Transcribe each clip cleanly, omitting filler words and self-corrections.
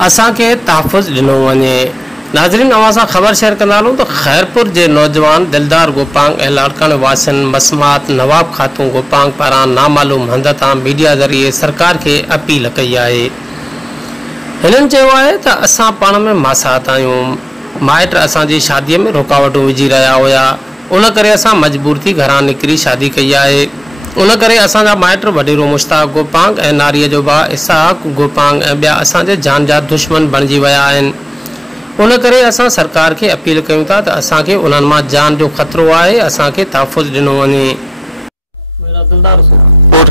असा के तहफ़ुज़ दिनो वने। नाज़रीन अवां सां ख़बर शेयर कंदा तो खैरपुर के नौजवान दिलदार गोपांग ए लाड़काने वासन मसमात नवाब खातून गोपांग पारां नामालूम हंध तां मीडिया ज़रिए सरकार के अपील कई है। हिननि चयो आहे त असां पाण में मासात आहियूं, माइट असांजी शादीअ में रुकावटूं विझी रहा हुआ, उन करे असां मजबूर थी घरां निकिरी शादी कई है। उन करे असांजा माइट वडेरो मुश्ताक गोपांग ए नारीअ जो भाउ इसहाक गोपांग ए ॿिया असांजे जान जा दुश्मन बणिजी विया आहिनि। उन करे असां सरकार के अपील कयूं था त असांखे उन्हनि मां जान जो खतरो आहे, असांखे तहफ़ुज़ ॾिनो वञे। मेरा दिलदार से वोट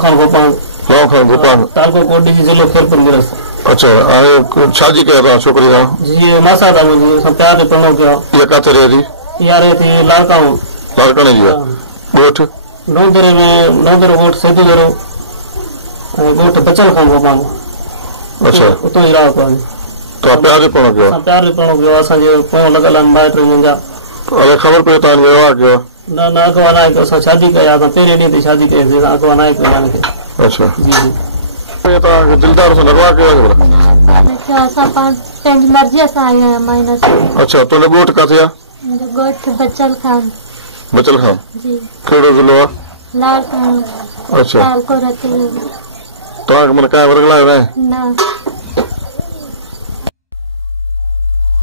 खान गोपांग तालको कोडी जिलो खैरपुर मिरस। अच्छा शादी कर रहा छोकरी का जी मासा था मुझे सब प्यार से पढ़ो क्या ये काते रह रही यार थी लड़का हूं लड़का नहीं दिया वोट नौदर वोट सेदू दरो वोट बचल खान गोपांग। अच्छा उतो ही रहा को तो प्यार से पढ़ो क्या सब प्यार से पढ़ो क्या असा जे को लगल माइट मुंजा अरे खबर पे तान व्यवहार क्या ना ना को ना के असा शादी कया था पहले नहीं थी शादी के से को ना के जाने के। अच्छा जी जी ये तो दिलदार से लगवा के अच्छा असा पांच मर्जी से आया है माइनस। अच्छा तूने वोट का थिया मेरा गोठ बचल खान जी केड़ो जिलो लाल खान। अच्छा लाल को रहते तो मन काय वर्गला है ना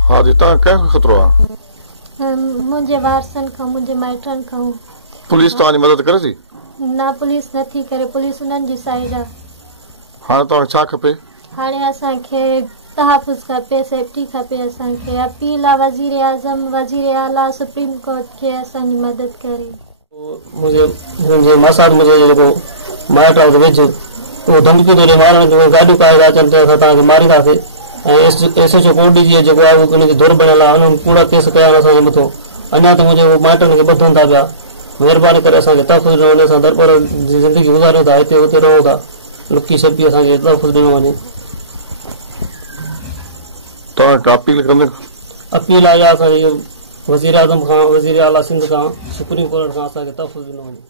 हां जी ता क्या खतरो है मुझे वारसन का मुझे माइटन का पुलिस तो मदद करे थी ना पुलिस नथी करे पुलिस उन्हनि जी साइड आहे। हाँ तो छा खपे हाणे असांखे तहफ़ुज़ खपे सेफ्टी खपे असांखे अपील आहे वज़ीर आज़म वज़ीर आला सुप्रीम कोर्ट के असांजी मदद करे। मुझे मासाद मुझे जो माइट आहे वेझ वो धमकी तो मारण जो गाड़ी पाए अचनि ते असां तव्हांखे मारींदासीं ऐं एसएचओ कोडी जी जेको आहे उनजी दौर बणियल आहे उन्हनि पूरा केस कया आहिनि असांजे मथां। अञा त मुंहिंजे माइटनि खे ॿधनि था पिया। मेहरबानी करे असांखे तहफ़ुज़ ॾिनो वञे। असां दरबार जी ज़िंदगी गुज़ारियूं था हिते हुते रहूं था लुकी छपी असांखे तहफ़ुज़ ॾिनो वञे। तो अपील कंदे अपील आहे असांजी वज़ीर आज़म खां वज़ीर आला सिंध खां सुप्रीम कोर्ट खां असांखे तहफ़ुज़ ॾिनो वञे।